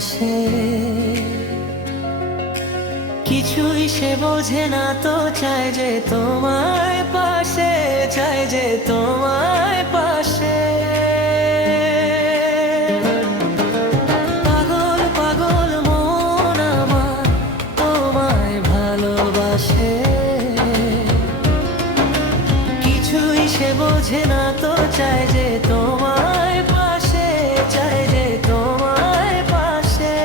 ভালোবাসে, কিছুই সে বোঝে না তো চায় যে তোমায় পাশে, চায় যে তোমায় পাশে। পাগল পাগল মন আমার তোমায় ভালোবাসে, কিছুই সে বোঝে না তো চায় যে তোমায় পাশে, চায় যে তোমায় পাশে।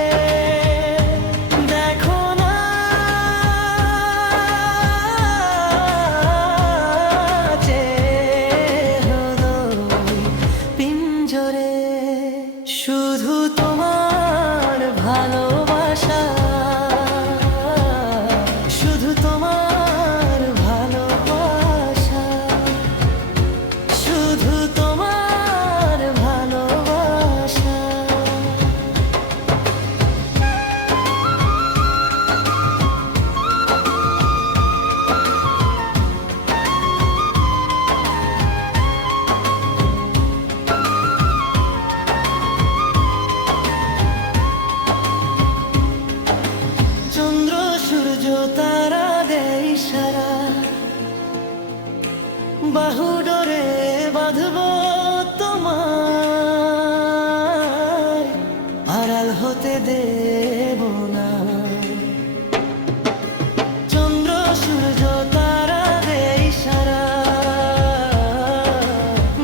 দেখো না যে হলো পিঞ্জরে, শুধু তোমার ভালোবাসা, শুধু তোমার ভালোবাসা, শুধু তোমার ভালোবাসা। চন্দ্র সূর্য তারা দেয় ইশারা, বাহু ডোরে বাঁধব তোমায়, আড়াল হতে দেব না। চন্দ্র সূর্য তারা দেয় ইশারা,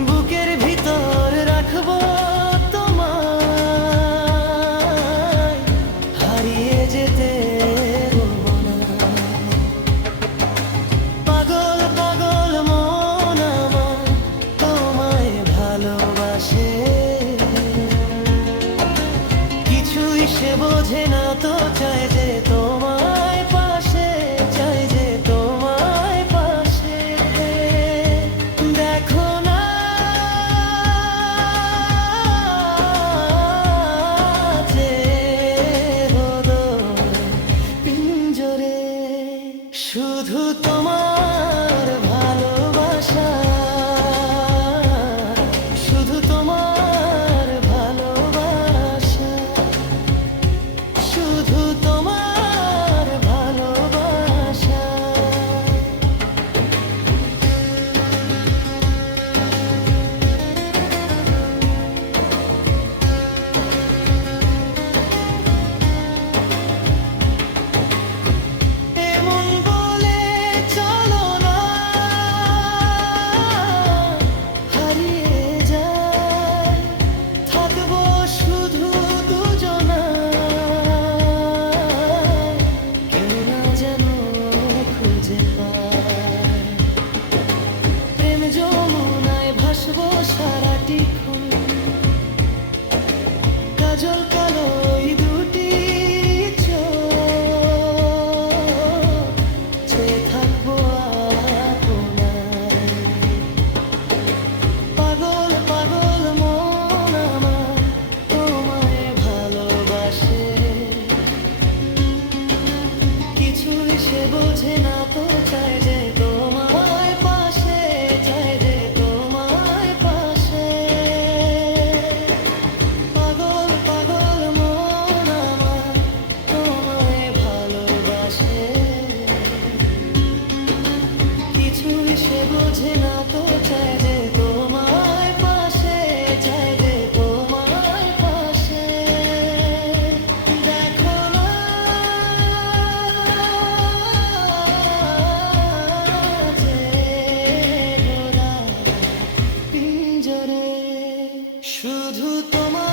বুকের ভিতর রাখব তোমায়, হারিয়ে যেতে দেব না। পাগল পাগল মন আমার তোমায় ভালোবাসে, কিছুই সে বোঝে না তো চায় যে তোমায় পাশে, চায় যে তোমায় পাশে। দেখো না যে হলো পিঞ্জরে, শুধু তোমার ভালোবাসা, শুধু তোমার ভালোবাসা, শুধু তোমার ভালোবাসা। এমন বলে চলো না, হারিয়ে যায়, থাকবো শুধু দুজনায়, কেউ না যেন খুঁজে পায়। প্রেম যমুনায় ভাসবো সারাটিক্ষণ, কাজল কালো এই দুটি চোখ, চেয়ে থাকবো আপনায়। পাগল পাগল মন আমার তোমায় ভালোবাসে, কিছুই সে বোঝে না তো চায় যে তোমায় পাশে, চায় যে তোমায় পাশে। পাগল পাগল মন আমার তোমায় ভালোবাসে, কিছুই সে বোঝে না তো চায় যে তোমায় পাশে, চায় যে তোমায় পাশে। দেখো না যে ঘোড়া পিঞ্জরে, শুধু তোমার